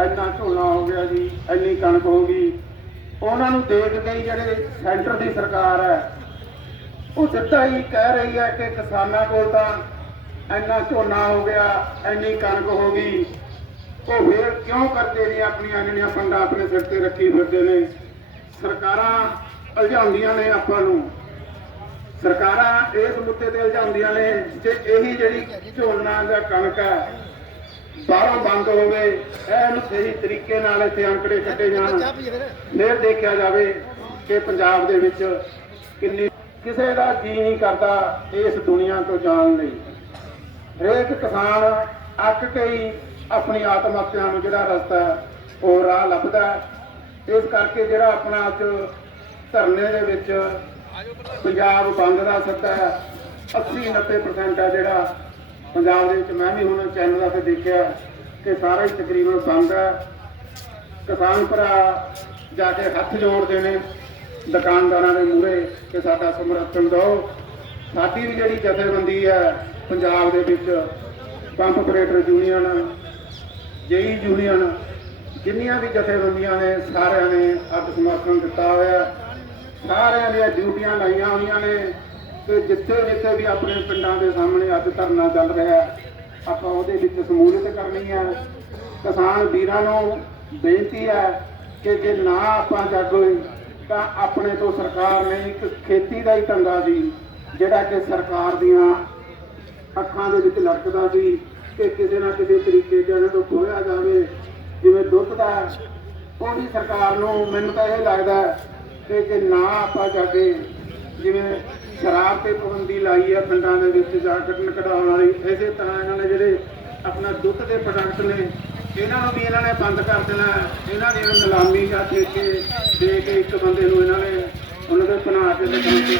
ਇੰਨਾ ਝੋਨਾ ਹੋ ਗਿਆ ਜੀ, ਇੰਨੀ ਕਣਕ ਹੋ ਗਈ। ਉਹਨਾਂ ਨੂੰ ਦੇਖ ਕੇ ਜਿਹੜੇ ਸੈਂਟਰ ਦੀ ਸਰਕਾਰ ਹੈ, ਉਹ ਸਿੱਧਾ ਹੀ ਕਹਿ ਰਹੀ ਹੈ ਕਿ ਕਿਸਾਨਾਂ ਕੋਲ ਤਾਂ ਇੰਨਾ ਝੋਨਾ ਹੋ ਗਿਆ, ਇੰਨੀ ਕਣਕ ਹੋ ਗਈ। ਉਹ ਫੇਰ ਕਿਉਂ ਕਰਦੇ ਨੇ ਆਪਣੀਆਂ ਜਿਹੜੀਆਂ ਪੰਡਾ ਆਪਣੇ ਸਿਰ ਤੇ ਰੱਖੀ ਫਿਰਦੇ ਨੇ? ਸਰਕਾਰਾਂ ਉਲਝਾਉਂਦੀਆਂ ਨੇ ਆਪਾਂ ਨੂੰ। ਸਰਕਾਰਾਂ ਇਸ ਮੁੱਦੇ ਤੇ ਉਲਝਾਉਂਦੀਆਂ ਨੇ ਜੇ ਇਹੀ ਜਿਹੜੀ ਝੋਨਾ ਜਾਂ ਕਣਕ ਹੈ ਬਾਹਰੋਂ ਬੰਦ ਹੋਵੇ ਐਨ ਸਹੀ ਤਰੀਕੇ ਨਾਲ ਇੱਥੇ ਅੰਕੜੇ ਕੱਢੇ ਜਾਣ। ਫਿਰ। ਦੇਖਿਆ ਜਾਵੇ ਕਿ ਪੰਜਾਬ ਦੇ ਵਿੱਚ ਕਿੰਨੀ ਕਿਸੇ ਦਾ ਜੀ ਨਹੀਂ ਕਰਦਾ ਇਸ ਦੁਨੀਆ ਤੋਂ ਜਾਣ ਲਈ। ਹਰੇਕ ਕਿਸਾਨ ਅੱਕ ਕੇ ਹੀ ਆਪਣੀ ਆਤਮ ਹੱਤਿਆ ਨੂੰ ਜਿਹੜਾ ਰਸਤਾ ਉਹ ਰਾਹ ਲੱਭਦਾ। ਇਸ ਕਰਕੇ ਜਿਹੜਾ ਆਪਣਾ ਅੱਜ ਧਰਨੇ ਦੇ ਵਿੱਚ ਪੰਜਾਬ ਬੰਦ ਦਾ ਸੱਦਾ ਹੈ 80 90% ਹੈ ਜਿਹੜਾ ਪੰਜਾਬ ਦੇ ਵਿੱਚ ਮੈਂ ਵੀ ਹੁਣ ਚੈਨਲਾਂ ਤੇ ਦੇਖਿਆ ਕਿ ਸਾਰਾ ਹੀ ਤਕਰੀਬਨ ਬੰਦ ਹੈ ਕਿਸਾਨ ਭਰਾ ਜਾ ਕੇ ਹੱਥ ਜੋੜਦੇ ਨੇ ਦੁਕਾਨਦਾਰਾਂ ਦੇ ਮੂਹਰੇ ਕਿ ਸਾਡਾ ਸਮਰਥਨ ਦਿਓ। ਸਾਡੀ ਵੀ ਜਿਹੜੀ ਜਥੇਬੰਦੀ ਹੈ ਪੰਜਾਬ ਦੇ ਵਿੱਚ, pump operator union JE union ਜਿੰਨੀਆਂ ਵੀ ਜਥੇਬੰਦੀਆਂ ਨੇ, ਸਾਰਿਆਂ ਨੇ ਅੱਜ ਸਮਰਥਨ ਦਿੱਤਾ ਹੋਇਆ। ਸਾਰਿਆਂ ਦੀਆਂ ਡਿਊਟੀਆਂ ਲਾਈਆਂ ਹੋਈਆਂ ਨੇ। ਕਿ ਜਿੱਥੇ ਜਿੱਥੇ ਵੀ ਆਪਣੇ ਪਿੰਡਾਂ ਦੇ ਸਾਹਮਣੇ ਅੱਜ ਧਰਨਾ ਚੱਲ ਰਿਹਾ ਆਪਾਂ ਉਹਦੇ ਵਿੱਚ ਸਮੂਲੀਅਤ ਕਰਨੀ ਹੈ। ਕਿਸਾਨ ਵੀਰਾਂ ਨੂੰ ਬੇਨਤੀ ਹੈ ਕਿ ਜੇ ਨਾ ਆਪਾਂ ਜਾਗੋਏ ਤਾਂ ਆਪਣੇ ਤੋਂ ਸਰਕਾਰ ਨੇ ਇੱਕ ਖੇਤੀ ਦਾ ਹੀ ਧੰਦਾ ਸੀ, ਜਿਹੜਾ ਕਿ ਸਰਕਾਰ ਦੀਆਂ ਅੱਖਾਂ ਦੇ ਵਿੱਚ ਲੜਕਦਾ ਸੀ ਕਿ ਕਿਸੇ ਨਾ ਕਿਸੇ ਤਰੀਕੇ ਜਿਹਨਾਂ ਤੋਂ ਖੋਇਆ ਜਾਵੇ, ਜਿਵੇਂ ਦੁੱਧ ਦਾ ਉਹਦੀ ਸਰਕਾਰ ਨੂੰ ਮੈਨੂੰ ਤਾਂ ਇਹ ਲੱਗਦਾ ਕਿ ਜੇ ਨਾ ਆਪਾਂ ਜਾਗੇ ਜਿਵੇਂ ਸ਼ਰਾਬ ਤੇ ਪਾਬੰਦੀ ਲਾਈ ਹੈ ਪਿੰਡਾਂ ਦੇ ਵਿੱਚ ਜਾ ਕੱਟਣ ਕਢਾਉਣ ਵਾਲੀ, ਇਸੇ ਤਰ੍ਹਾਂ ਇਹਨਾਂ ਨੇ ਜਿਹੜੇ ਆਪਣਾ ਦੁੱਧ ਦੇ ਪ੍ਰੋਡਕਟ ਨੇ, ਇਹਨਾਂ ਨੂੰ ਵੀ ਇਹਨਾਂ ਨੇ ਬੰਦ ਕਰ ਦੇਣਾ। ਇਹਨਾਂ ਦੀ ਨਿਲਾਮੀ ਜਾਂ ਠੇਕੇ ਦੇ ਕੇ ਇੱਕ ਬੰਦੇ ਨੂੰ ਇਹਨਾਂ ਨੇ ਉਹਨਾਂ ਦੇ ਬਣਾ ਕੇ ਦੁਕਾਨ ਤੇ